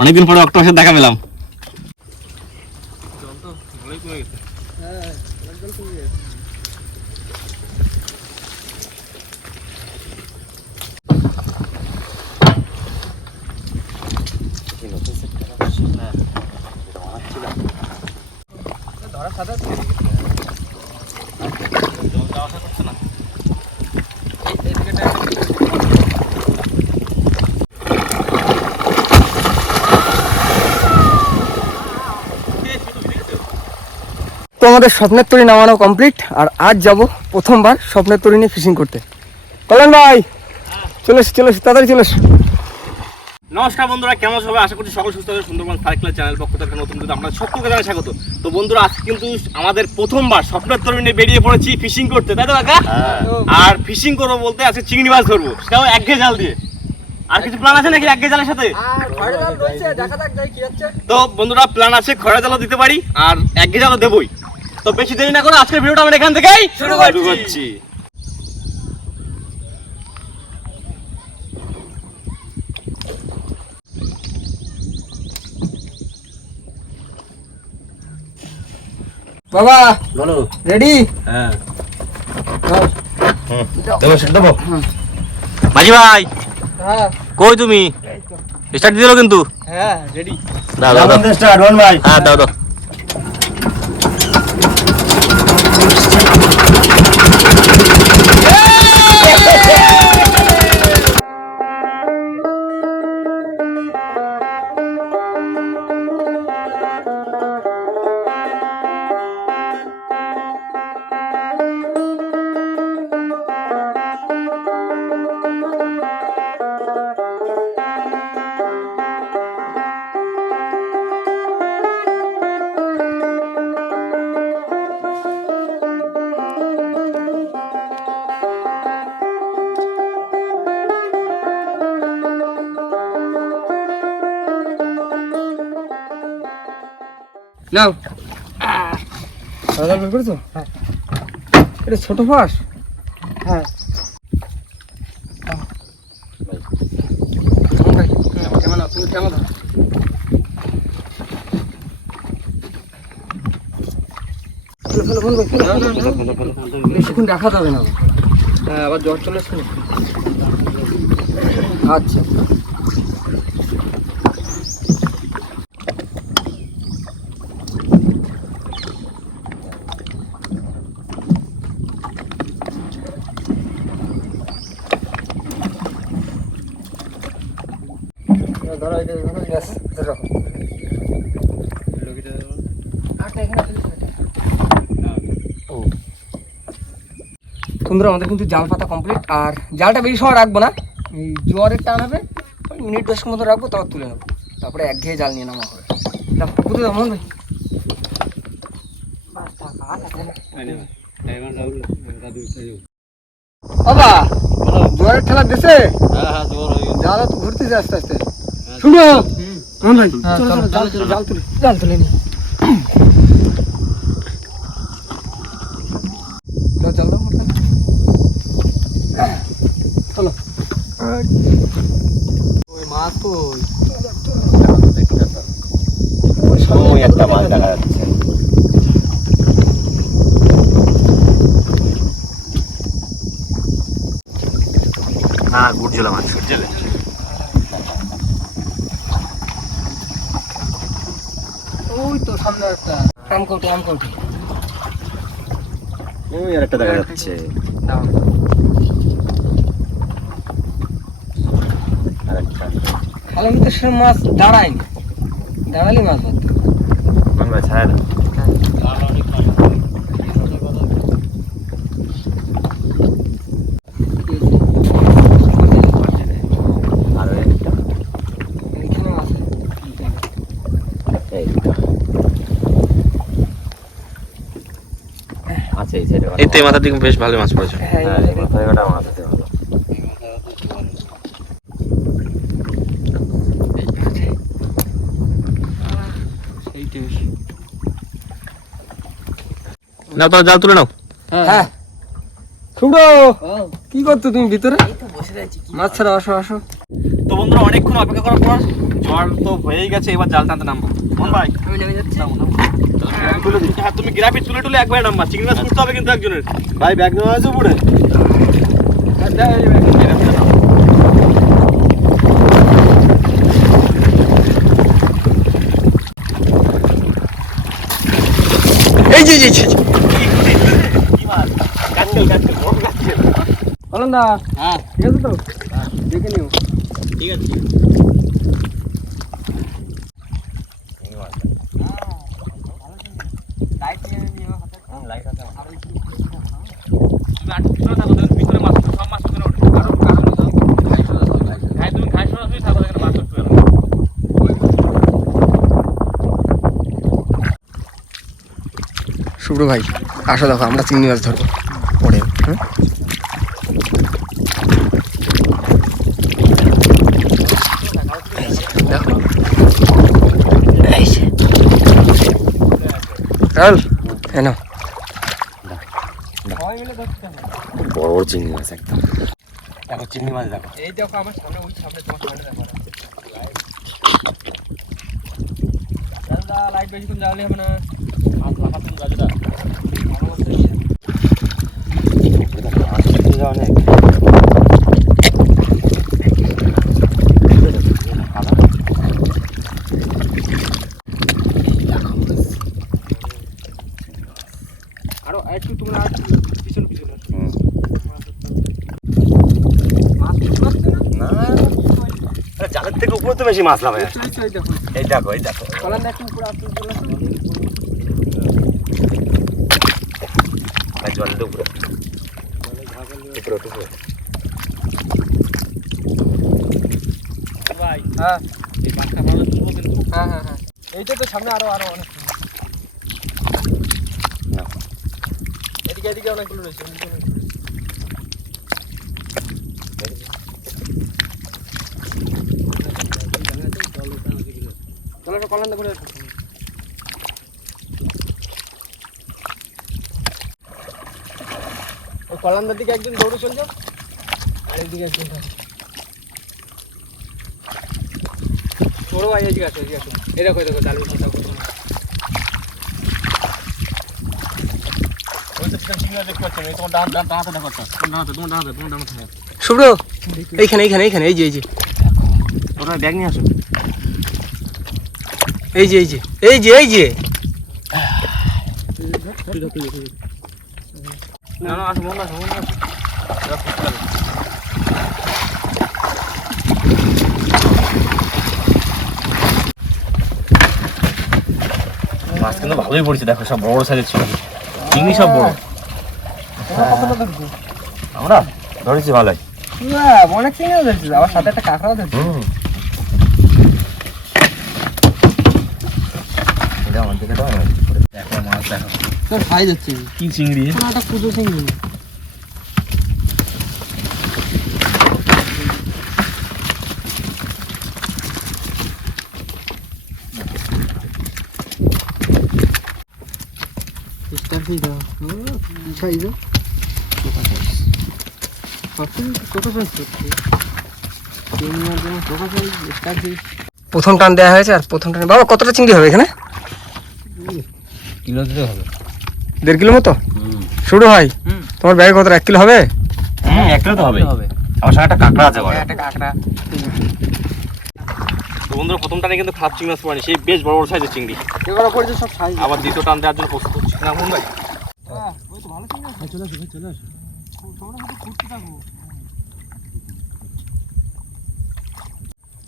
অনেকদিন পরে অক্টোপাসের দেখা পেলাম। তো আমাদের স্বপ্নের তরী নামানো কমপ্লিট, আর আজ যাব প্রথমবার স্বপ্নের তরী নিয়ে ফিশিং করতে। কল্যাণ ভাই চলে এসো, তাড়াতাড়ি চলে এসো। নমস্কার বন্ধুরা, কেমন সবাই? আশা করছি সকল সুস্থ হবে। সুন্দরবন সার্কেল চ্যানেল পক্ষ থেকে নতুন কিন্তু আমরা সকলকে জানাই স্বাগত। তো বন্ধুরা, আজকে কিন্তু আমাদের প্রথমবার স্বপ্নের তরী নিয়ে বেরিয়ে পড়েছি ফিশিং করতে, তাই তো কাকা? আর ফিশিং করবো বলতে আজকে চিংড়ি মাছ ধরবো, সেটাও একঘেয়ে জাল দিয়ে। আর কিছু প্ল্যান আছে নাকি একঘেয়ে জালের সাথে? তো বন্ধুরা, প্ল্যান আছে খয়রা জালও দিতে পারি আর একঘেয়ে জালও দেবই। তো বেশি দেরি না করে আজকের ভিডিওটা আমরা এখান থেকেই শুরু করছি। বাবা বলো। রেডি? হ্যাঁ দেবো, সেটা দেবো। মাঝি ভাই হ্যাঁ কই তুমি? স্টার্ট দিলো কিন্তু। হ্যাঁ রেডি। দাও দাও দাও স্টার্ট রন ভাই। হ্যাঁ দাও দাও। নাও দাদা বের করেছো? হ্যাঁ। এটা ছোট ফাঁস? হ্যাঁ। বেশিক্ষণ রাখা যাবে না। হ্যাঁ, আবার জ্বর চলে আসছে। আচ্ছা ধরো, এটা ধরো, ব্যাস ধরো। বন্ধুরা, আমাদের কিন্তু জাল পাতা কমপ্লিট, আর জালটা বেশি সময় রাখবো না, এই জোয়ারের টান হবে, মিনিট 10 মতো রাখবো, তারপর তুলে নেবো, তারপরে একঘেয়ে জাল নিয়ে নামা হবে। বুঝতে দাও মন ভাই। বাবা জোয়ারের ঠেলা দিছে, জাল তো ঘুরতেছে আস্তে আস্তে। শুনো মন ভাই, জাল তুলে নি। জাল দাও চলো। ওই মাছ কই? একটা মাছ দেখা যাচ্ছে। না, গুড়জলা মাছ। ওই তো সামনে একটা আমকৌটি। ওই আর একটা দেখা যাচ্ছে। খালের ভিতরে সে মাছ দাঁড়ায়নি, দাঁড়ালে মাছ ধরতে। ছাড়া না। এই তো মাথার দিকে বেশ ভালো মাছ পড়েছে। হ্যাঁ, মাথায় কাটা মাছ আছে ভালো। নাও তো জাল তুলে নাও। হ্যাঁ শুনো, কি করছো তুমি ভিতরে? মাছ ছাড়া আসো। তো বন্ধুরা অনেকক্ষণ অপেক্ষা করার পর জল তো হয়েই গেছে, এবার জাল টানতে নামবো। মোহন ভাই আমি নেমে যাচ্ছি। হ্যাঁ তুমি গ্রাফি তুলে তুলে একবারে নামবা, চিংড়ি মাছ করতে হবে কিন্তু একজনের। ভাই ব্যাগ নেওয়া আছে উপরে? এই যে এই যে কি মাছ? কাটকেল, কাটকেল, বড় কাটকেল। বলুন দা, হ্যাঁ ঠিক আছে তো? দেখে নিও। ঠিক আছে। লাইট আছে আমার। তুমি আটকে পিছনে থাকো, তুমি পিছনে মাছ সব মাছ পিছনে ওঠে। ঘাই তুমি ঘাই সরাসরি থাকো, এখানে মাছ উঠবে না। শুভ্র ভাই আসো, দেখো আমরা চিংড়ি মাছ ধরবো পরে। হ্যাঁ দেখো, এই যে চল এনো। বড় বড় চিংড়ি মাছ একদম। দেখো চিংড়ি মাছ দেখো। এই দেখো আমার সামনে, ওই সামনে তোমার সামনে দেখো। দাদা লাইট বেশিক্ষণ জ্বালালে হবে না। মাছ লাফাচ্ছেন রাজুদা। অনেক আরো একটু তোমরা আর পিছনে পিছনে না, জালের থেকে উপরে তো বেশি মাছ লাভ হয়। দেখো এই দেখো, এই দেখো। কলার একটু উপরে আসতে চলে আসো। জলের উপরে উপরে উপরে। ভাই হ্যাঁ এই মাছটা ভালো তুলবো কিন্তু। হ্যাঁ হ্যাঁ হ্যাঁ, এইটা তো সামনে আরো আরো অনেক। না। এদিকে এদিকে অনেকগুলো রয়েছে। চলো তো কলার করে আসো। ওই কলান্দার দিকে একজন দৌড়ে চল যাও, আর এইদিকে একজন থাকো। ছোড়ো ভাই, এইদিকে আসো, এইদিকে আসো। এই দেখো, এই দেখো জালের কথা বলছো না। ওই তো পিছনে চিংড়ি মাছ দেখতে পাচ্ছেন, এই তোমার ডানাতে দেখো একটা। তোমার ডানাতে। শুভ্র এইখানে এইখানে এইখানে, এই যে এই যে ওটা ব্যাগ নিয়ে আসো। এই যে এই যে এই যে এই যে না না আসো, মন আসো, মন আসো। এরা খুব ভালো। মাছ কিন্তু ভালোই পড়ছে, দেখো সব বড় বড় সাইজের চিংড়ি। চিংড়ি সব বড়। আমরা ধরেছি ভালোই। অনেক চিংড়িও ধরছিস, আবার সাথে একটা কাঁকড়াও ধরছিস। এটা আমার দিকে দাও। দেখো মাছ দেখো। তোর সাইজ হচ্ছে কি চিংড়ি? একটা কুচো চিংড়ি। প্রথম টান দেওয়া হয়েছে, আর প্রথম টানে বাবা কতটা চিংড়ি হবে এখানে? কিলো দিতে হবে। 1.5 কিলো মতো শুরু হয়। তোমার ব্যাগে কত 1 কিলো হবে? হ্যাঁ, 1 কিলো তো হবে। আমার সঙ্গে একটা কাঁকড়া আছে বড়। একটা কাঁকড়া। তো বন্ধুরা প্রথম টানে কিন্তু খারাপ চিংড়ি মাছ পড়েনি, সেই বেশ বড় বড় সাইজের চিংড়ি। এগুলো পড়েছে সব সাইজ। আবার দ্বিতীয় টান দেওয়ার জন্য প্রস্তুত হচ্ছে না মন ভাই? ওই তো ভালো চিংড়ি আছে। চলে আসো, চলে আসো। তোমরা শুধু ঘুরতে থাকো।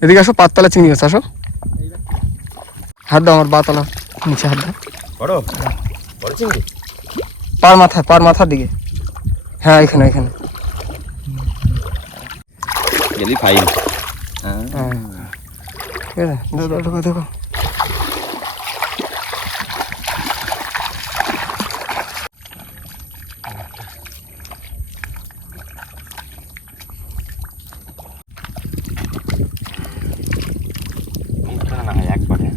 এদিকে আসো, পাততলা চিংড়ি মাছ আসো। হাত দাও আমার বাতলা নিচে, হাত দাও। বড় বড় চিংড়ি। পার মাথার দিকে। হ্যাঁ এখানে এখানে। গেলি ফাইন। হ্যাঁ ঠিক আছে, দেখো দেখো দেখো। না একবারে।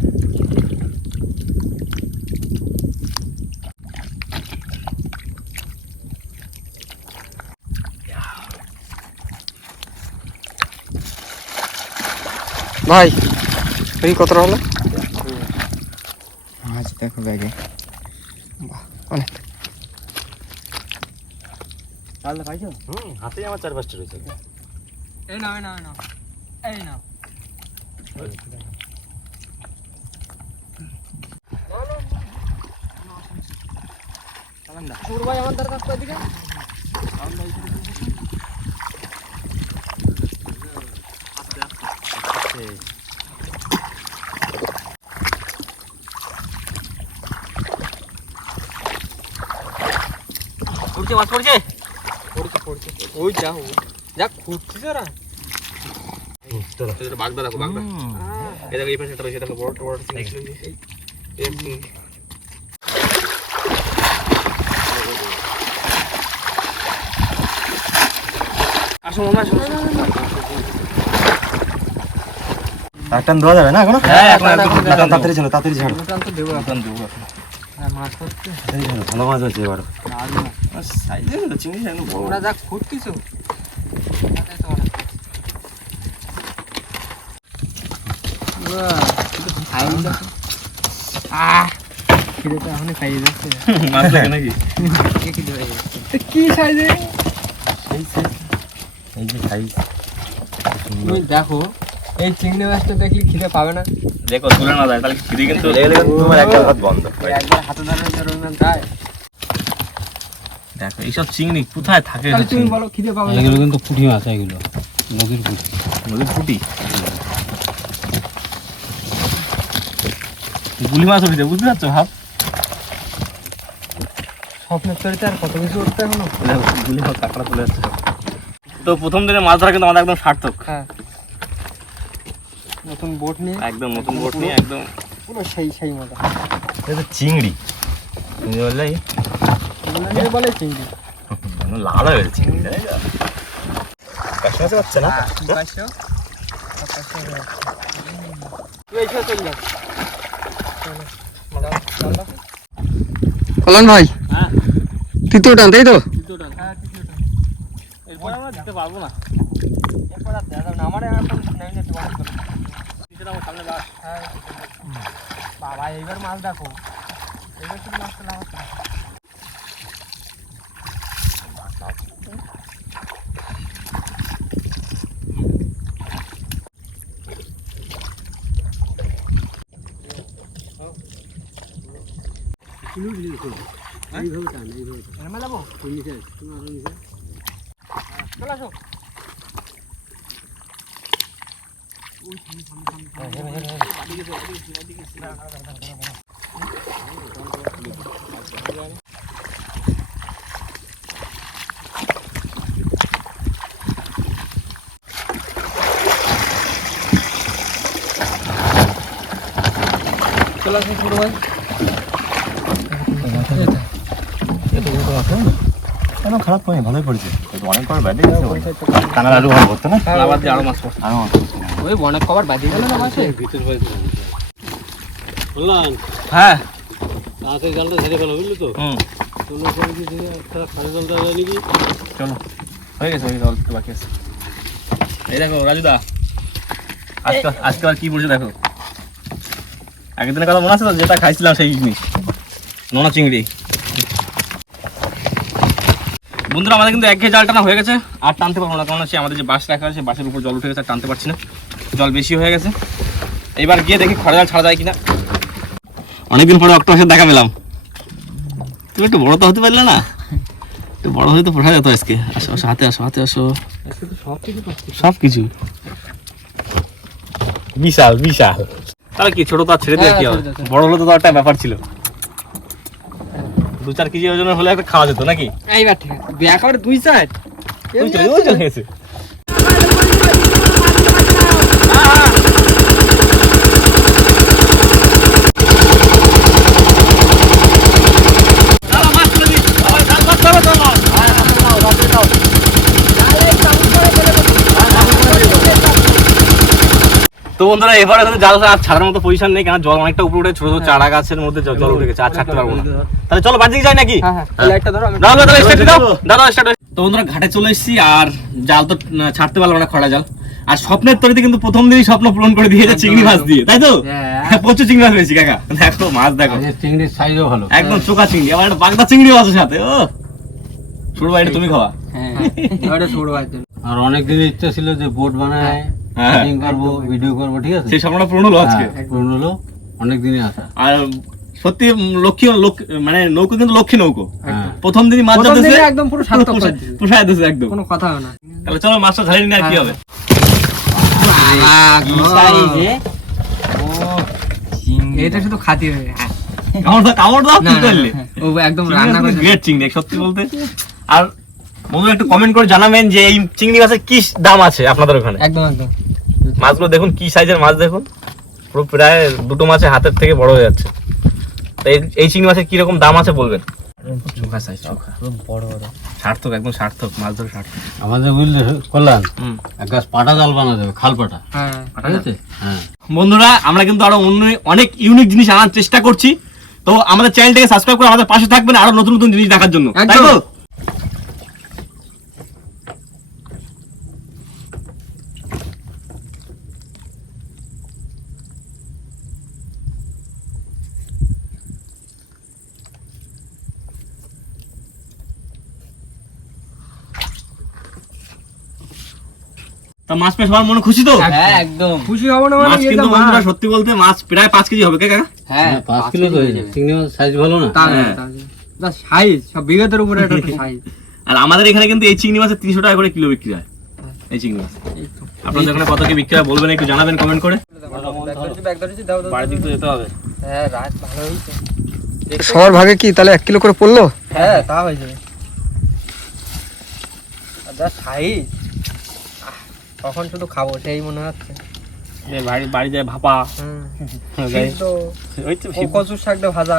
ভাই এই কতটা হলো মাছ দেখো ব্যাগে বাহ অনেক তাহলে পাইছো হাতেই আমার 4-5টা রয়েছে এই নাও এই নাও এই নাও এই নাও শুরু ভাই আমার দরকার কই দিকে পড়ছে মাছ পড়ছে ওই যা যা খুঁজছিস ওরা বাগদা দেখো বাগদা এই দেখো এই পাশে একটা রয়েছে দেখো বড় বড় আসো মনে আসো টান দেওয়া যাবে না এখনো? হ্যাঁ এখন তাড়াতাড়ি ছিল, তাড়াতাড়ি ছাড়ো। তো দেবো দেবো হ্যাঁ মাছ করছে তাড়াতাড়ি ছাড়ো, ভালো মাছ আছে এবার। সাইজে চিংড়ি একদম বড় ওরা যা খুঁজছিস মাছ লাগে নাকি কি সাইজে এই যে সাইজ তুমি দেখো এই চিংড়ি মাছটা দেখলে খিদে পাবে না দেখো তুলে না যায় তাহলে খিদে কিন্তু তোমার একটা হাত বন্ধ। একবার হাতে ধরে রবিমান যায় দেখো এইসব চিংড়ি কোথায় থাকে তাহলে তুমি বলো খিদে পাবে না এগুলো কিন্তু পুঁটি মাছ এগুলো নদীর পুঁটি নদীর পুঁটি গুলি মাছ উঠেছে বুঝতে পারছো ভাব স্বপ্নের চরিত্রে আর কত কিছু করতে এখনো দেখো গুলি মাছ কাঁকড়া চলে যাচ্ছে তো প্রথম দিনে মাছ ধরা কিন্তু আমাদের একদম সার্থক হ্যাঁ নতুন বোট নিয়ে একদম নতুন বোট নিয়ে একদম পুরো সেই মজা এটা তো চিংড়ি তুমি বললে এগুলো বলে চিংড়ি লাল হয়ে গেছে চিংড়ি তাই না? কাশি মাছ পাচ্ছে না? কল্যাণ ভাই হ্যাঁ তৃতীয় টান তাই তো এরপর আমরা দিতে পারবো না এরপর আর দেখা যাবে না আমার এখন নাই না তোমার সামনে বাস বাবা এইবার মাছ দেখো এইবার শুধু মাছটা লাগাচ্ছে চলে আসো চলে আসো শুরু হয় কেন খারাপ পড়ে ভালোই পড়েছে একটু অনেক পর ব্যাটে গেছে কানার আলু ভালো করতো না আবার দিয়ে আরো মাছ পড়ছে আরো মাছ করতো না। ওই বনের কভার বাজিয়ে গেল না মাসে ভিতর বাড়ি বললাম হ্যাঁ রাতে জালটা ছেড়ে ফেলো বুঝলি তো হুম তোমরা সবাই কি একটা খালি জালটা জানি কি চলো হয়ে গেছে অল্প একটু বাকি আছে এই দেখো রাজুদা আজকে আর কি বলছো দেখো আগের দিনের কথা মনে আছে তো যেটা খাইছিলাম সেই জিনিস নোনা চিংড়ি বন্ধুরা আমাদের কিন্তু এক ঘে জাল টানা হয়ে গেছে আর টানতে পারবো না কারণ হচ্ছে আমাদের যে বাস রাখা আছে বাসের উপর জল উঠে গেছে আর টানতে পারছি না জল বেশি হয়ে গেছে এইবার গিয়ে দেখি খড়া জাল ছাড়া যায় কিনা অনেকদিন পরে অক্টোপাসের দেখা পেলাম তুমি একটু বড় তো হতে পারলে না একটু বড় হলে তো পোষা যেত আজকে আসো আসো হাতে আসো হাতে আসো সব কিছু বিশাল বিশাল তাহলে কি ছোট তো আর ছেড়ে দিয়ে কি হবে বড় হলে তো একটা ব্যাপার ছিল 2-4 কেজি ওজনের হলে একটা খাওয়া যেত নাকি এইবার ঠিক আছে ব্যাক আর 2-4 চলে গেছে তো বন্ধুরা এবারে কিন্তু জাল আর ছাড়ার মতো পজিশন নেই কারণ জল অনেকটা উপরে উঠে ছোট ছোট চারা গাছের মধ্যে জল উঠে গেছে আর ছাড়তে পারবো না তাহলে চলো বাড়ি দিকে যাই নাকি হ্যাঁ হ্যাঁ লাইটটা ধরো আমি দাও দাও স্টার্ট দাও দাও স্টার্ট তো বন্ধুরা ঘাটে চলে এসেছি আর জাল তো ছাড়তে পারলাম না খড়া জাল আর স্বপ্নের তরিতে কিন্তু প্রথম দিনই স্বপ্ন পূরণ করে দিয়েছে চিংড়ি মাছ দিয়ে, তাই তো? হ্যাঁ। প্রচুর চিংড়ি মাছ পেয়েছি কাকা, দেখো মাছ দেখো আজকে চিংড়ির সাইজও ভালো। একদম চোকা চিংড়ি, আবার একটা বাগদা চিংড়িও আছে সাথে। ও ছোট ভাই, এটা তুমি খাওয়া। হ্যাঁ ওটা ছোট ভাই জন্য। আর অনেক দিনের ইচ্ছা ছিল যে বোট বানায়, হ্যাঁ। শুটিং করবো, ভিডিও করবো, ঠিক আছে? সেই স্বপ্নটা পূরণ হলো আজকে। হ্যাঁ, পূরণ হলো, অনেক দিনে আসা। আর সত্যি মানে নৌকো কিন্তু লক্ষ্মী নৌকো, হ্যাঁ। প্রথম দিনই মাছ প্রথম ধরতেছে, দিনে একদম পুরো সার্থক করে দিয়েছে। পোষায় দিয়েছে একদম। কোনো কথা হবে না। তাহলে চলো মাছটা ঝাড়ি নিয়ে আর কি হবে। এটা শুধু খাতি হবে। কামড় দাও না, কি করলে? ও একদম রান্না করে দিয়েছে। গ্রেট চিংড়ি সত্যি বলতে। আর বন্ধুরা একটু কমেন্ট করে জানাবেন যে এই চিংড়ি মাছের কি দাম আছে আপনাদের ওখানে। একদম একদম। মাছগুলো দেখুন কি সাইজের মাছ, দেখুন পুরো প্রায় দুটো মাছের হাতের থেকে বড় হয়ে যাচ্ছে। তো এই চিংড়ি মাছের কিরকম দাম আছে বলবেন। চোখা সাইজ, চোখা বড় বড়। সার্থক, একদম সার্থক, মাছ ধরে সার্থক। আমাদের বুঝলে কল্যাণ হুম। এক গাছ পাটা জাল বানা যাবে, খাল পাটা, হ্যাঁ ঠিক আছে? হ্যাঁ। বন্ধুরা আমরা কিন্তু আরো অন্য অনেক ইউনিক জিনিস আনার চেষ্টা করছি, তো আমাদের চ্যানেলটাকে সাবস্ক্রাইব করে আমাদের পাশে থাকবেন আরো নতুন নতুন জিনিস দেখার জন্য, তাই একদম। তো? তা মাছ পেয়ে সবার মনে খুশি তো? হ্যাঁ একদম খুশি হব না মানে মাছ কিন্তু বন্ধুরা সত্যি বলতে মাছ প্রায় 5 কেজি হবে, কাকা? হ্যাঁ 5 কিলো তো হয়ে যাবে। চিংড়ি মাছ সাইজ ভালো না? হ্যাঁ। তার সাইজ সব বিঘাতের উপরে একটা সাইজ। আর আমাদের এখানে কিন্তু এই চিংড়ি মাছের 300 টাকা করে কিলো বিক্রি হয়, এই চিংড়ি মাছ। আপনাদের এখানে কত কি বিক্রি হয় বলবেন, একটু জানাবেন কমেন্ট করে। বাড়ির দিক তো যেতে হবে। হ্যাঁ রাত ভালো হইছে। সবার ভাগে কি তাহলে 1 কিলো করে পড়লো? হ্যাঁ তা হয়ে যাবে। আর যা সাইজ, কখন শুধু খাবো সেই মনে হচ্ছে। বাড়ি যায় ভাপা, কচুর শাক দিয়ে ভাজা।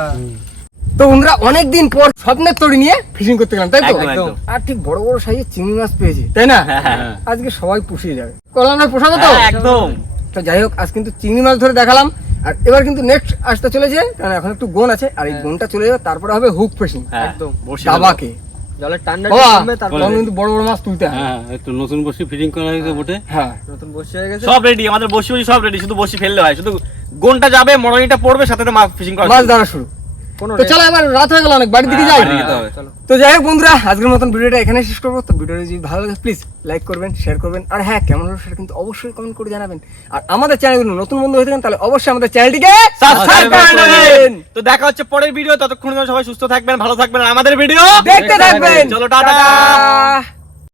তো বন্ধুরা অনেকদিন পর স্বপ্নের তরি নিয়ে ফিশিং করতে গেলাম, তাই তো? একদম, একদম। আর ঠিক বড় বড় সাইজের চিংড়ি মাছ পেয়েছি, তাই না? হ্যাঁ। আজকে সবাই পুষিয়ে যাবে। কলাম ভাই পোষাবে তো? হ্যাঁ, একদম। তো যাই হোক, আজ কিন্তু চিংড়ি মাছ ধরে দেখালাম। আর এবার কিন্তু নেক্সট আসতে চলেছে, কারণ এখন একটু গোন আছে, আর এই গোনটা চলে যাবে, তারপরে হবে হুক ফিশিং। একদম বসে দাবাকে জলের টান্ডা কমবে, তারপর কিন্তু বড় বড় মাছ তুলতে হবে। হ্যাঁ, একটু নতুন বসি ফিটিং করা হয়েছে বোটে। হ্যাঁ নতুন বসে হয়ে গেছে, সব রেডি, আমাদের বসি সব রেডি, শুধু বসি ফেললে হয়, শুধু গোনটা যাবে, মরণিটা পড়বে, সাথে মাছ ফিশিং করা মাছ ধরা শুরু। তো চলো এবার রাত হয়ে গেল অনেক, বাড়ির দিকে যাই। বাড়ি যেতে হবে। তো যাই হোক বন্ধুরা, আজকের মতন ভিডিওটা এখানে শেষ করবো। তো ভিডিওটা যদি ভালো লাগে প্লিজ লাইক করবেন, শেয়ার করবেন, আর হ্যাঁ কেমন হলো সেটা কিন্তু অবশ্যই কমেন্ট করে জানাবেন। আর আমাদের চ্যানেলগুলো নতুন বন্ধু হয়ে থাকেন তাহলে অবশ্যই আমাদের চ্যানেলটিকে সাবস্ক্রাইব করে নেবেন। তো দেখা হচ্ছে পরের ভিডিও, ততক্ষণ সবাই সুস্থ থাকবেন, ভালো থাকবেন, আর আমাদের ভিডিও দেখতে থাকবেন। চলো টাটা। টাটা।